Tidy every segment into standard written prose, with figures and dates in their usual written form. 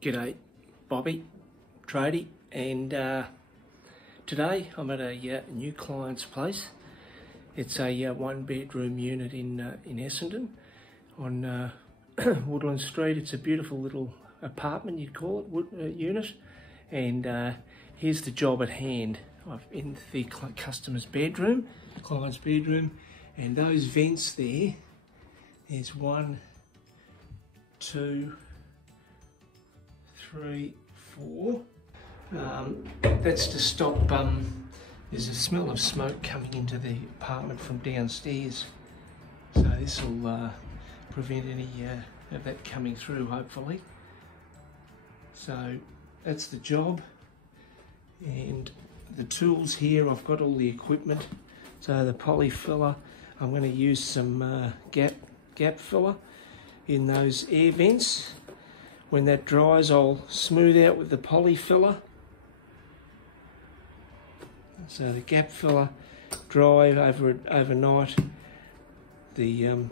G'day, Bobby, tradie, and today I'm at a new client's place. It's a one-bedroom unit in Essendon on Woodland Street. It's a beautiful little apartment, you'd call it, unit. And here's the job at hand. I'm in the customer's bedroom, client's bedroom, and those vents there's 1, 2, 3, 4. That's to stop, there's a smell of smoke coming into the apartment from downstairs. So this will prevent any of that coming through, hopefully. So that's the job. And the tools here, I've got all the equipment. So the poly filler, I'm going to use some gap filler in those air vents. When that dries, I'll smooth out with the poly filler. So the gap filler, dry overnight. The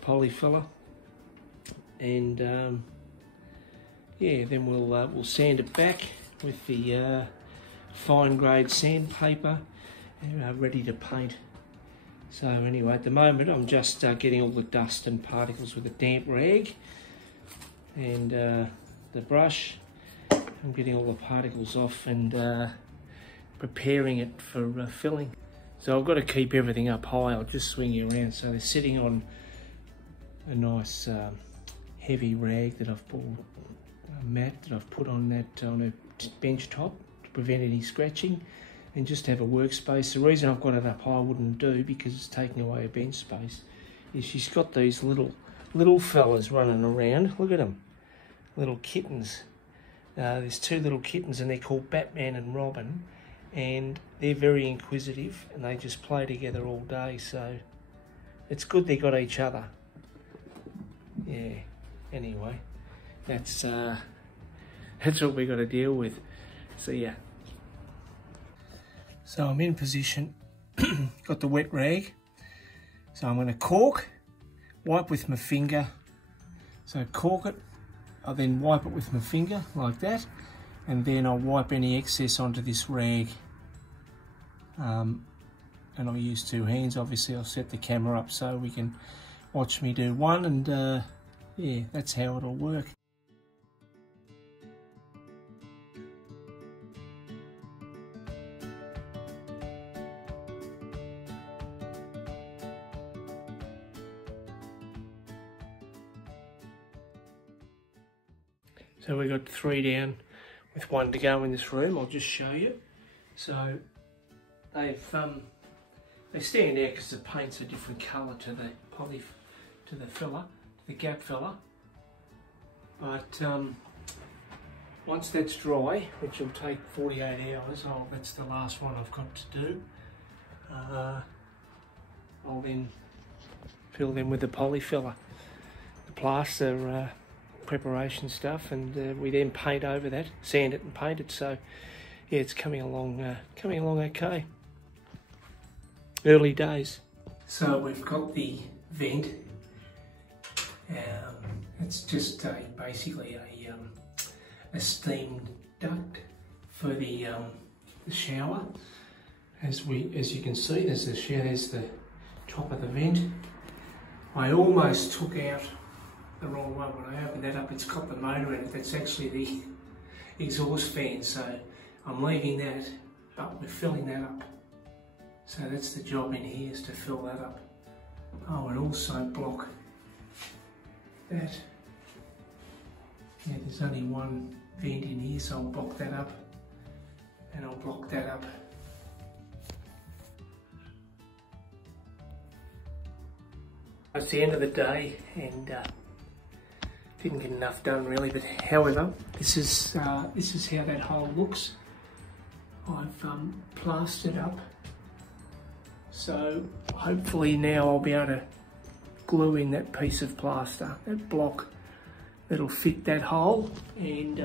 poly filler, and yeah, then we'll sand it back with the fine grade sandpaper, and ready to paint. So anyway, at the moment I'm just getting all the dust and particles with a damp rag and the brush. I'm getting all the particles off and preparing it for filling. So I've got to keep everything up high. I'll just swing you around. So they're sitting on a nice heavy rag that I've pulled, a mat that I've put on a bench top to prevent any scratching, and just have a workspace. The reason I've got it up high I wouldn't do, because it's taking away a bench space, is she's got these little fellas running around. Look at them, little kittens. There's 2 little kittens, and they're called Batman and Robin, and they're very inquisitive, and they just play together all day. So it's good they got each other. Yeah. Anyway, that's what we got to deal with. See ya. So I'm in position, got the wet rag. So I'm going to cork, wipe with my finger. So cork it, I'll then wipe it with my finger like that, and then I'll wipe any excess onto this rag. And I'll use 2 hands. Obviously I'll set the camera up so we can watch me do one, and yeah, that's how it'll work. So we got 3 down with 1 to go in this room. I'll just show you. So they stand out because the paint's a different colour to the poly, to the filler, the gap filler. But once that's dry, which will take 48 hours, that's the last one I've got to do. I'll then fill them with the poly filler, the plaster preparation stuff, and we then paint over that, sand it and paint it. So yeah, it's coming along okay. Early days. So we've got the vent. It's just basically a steam duct for the shower. As you can see, there's the top of the vent. I almost took out the wrong one. When I opened that up, it's got the motor in it. That's actually the exhaust fan, so I'm leaving that, but we're filling that up. So that's the job in here, is to fill that up. Oh, and also block that. Yeah, there's only 1 vent in here, so I'll block that up, and I'll block that up. It's the end of the day, and didn't get enough done really, but however, this is how that hole looks. I've plastered up, so hopefully now I'll be able to glue in that piece of plaster, that block that'll fit that hole, and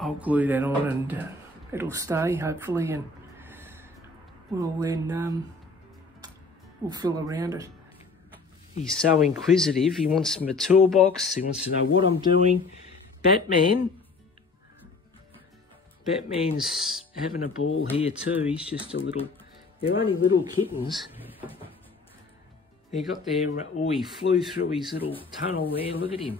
I'll glue that on, and it'll stay hopefully, and we'll then we'll fill around it. He's so inquisitive. He wants from a toolbox. He wants to know what I'm doing. Batman's having a ball here too. He's just a little... They're only little kittens. They got their... Oh, he flew through his little tunnel there. Look at him.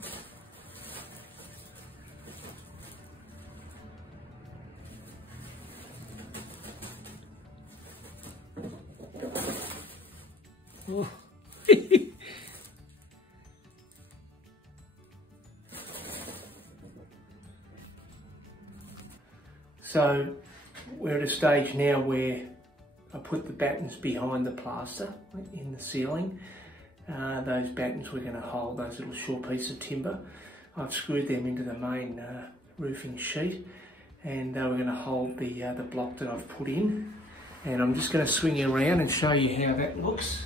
Oh. So we're at a stage now where I put the battens behind the plaster in the ceiling. Those battens we're going to hold, those little short pieces of timber. I've screwed them into the main roofing sheet, and we're going to hold the block that I've put in. And I'm just going to swing it around and show you how that looks.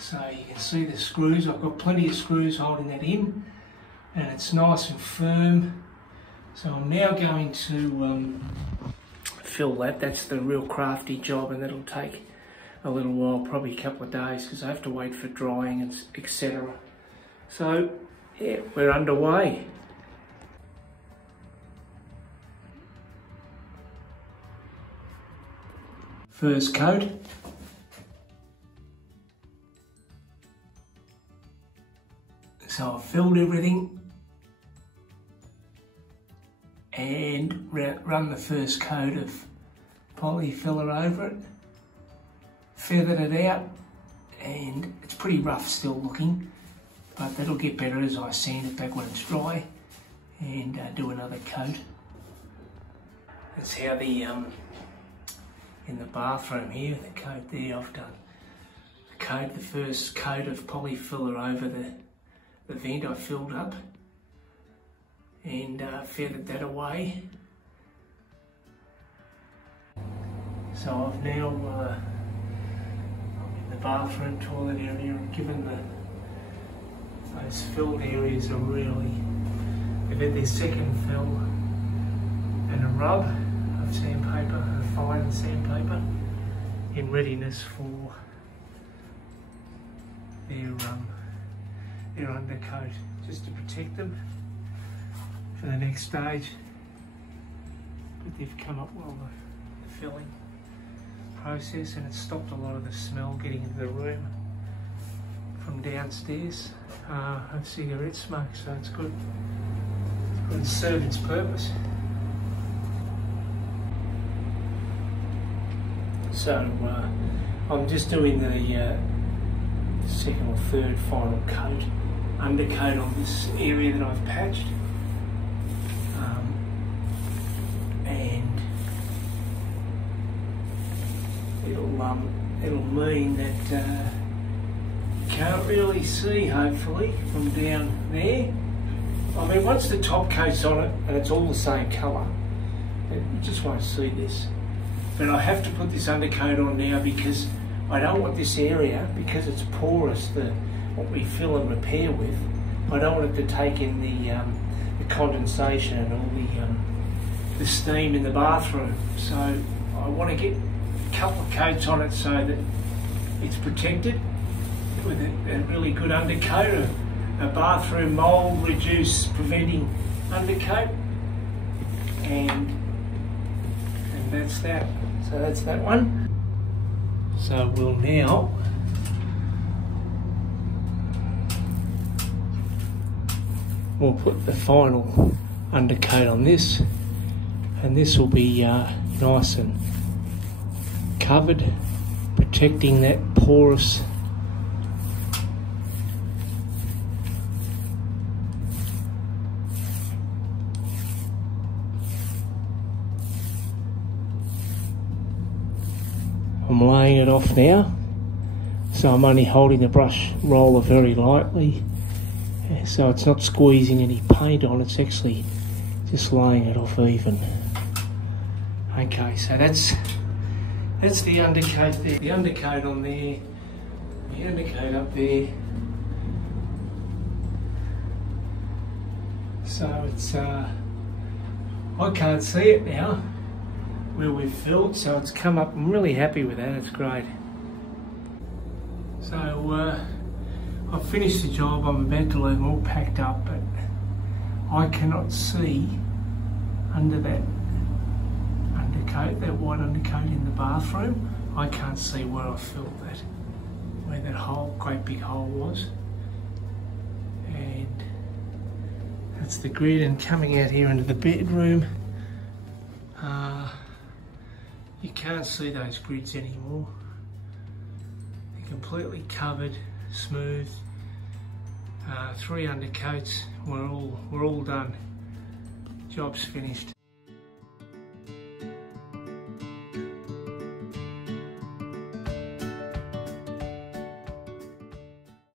So you can see the screws. I've got plenty of screws holding that in, and it's nice and firm. So I'm now going to fill that. That's the real crafty job, and that'll take a little while, probably a couple of days, because I have to wait for drying and etc. So yeah, we're underway. First coat. So I've filled everything and run the first coat of polyfiller over it, feathered it out, and it's pretty rough still looking, but that'll get better as I sand it back when it's dry and do another coat. That's how the in the bathroom here, the coat there, I've done the first coat of polyfiller over the vent I filled up and feathered that away. So I've now I'm in the bathroom toilet area and given those filled areas are really, they've had their second fill and a rub of sandpaper, a fine sandpaper, in readiness for their undercoat, just to protect them for the next stage. But they've come up well, the filling process, and it's stopped a lot of the smell getting into the room from downstairs of cigarette smoke, so it's good. It's good to serve its purpose. So I'm just doing the second or third final coat, undercoat on this area that I've patched, and it'll mean that you can't really see, hopefully, from down there. I mean, once the top coat's on it and it's all the same colour, you just won't see this. But I have to put this undercoat on now because I don't want this area, because it's porous, what we fill and repair with, I don't want it to take in the condensation and all the steam in the bathroom. So I want to get a couple of coats on it so that it's protected with a really good undercoat, a bathroom mould reduce preventing undercoat, and that's that. So that's that one. So we'll now put the final undercoat on this, and this will be nice and covered, protecting that porous I'm laying it off now, so I'm only holding the brush roller very lightly, so it's not squeezing any paint on, it's actually just laying it off even. Okay, so that's the undercoat there, the undercoat on there, the undercoat up there. So it's, I can't see it now where we've filled, so it's come up. I'm really happy with that, it's great. So I've finished the job, I'm about to leave them all packed up, but I cannot see under that undercoat, that white undercoat in the bathroom. I can't see where I filled that, where that hole, great big hole was. And that's the grid, and coming out here into the bedroom, you can't see those grids anymore. They're completely covered, smooth. 3 undercoats, we're all done. Job's finished.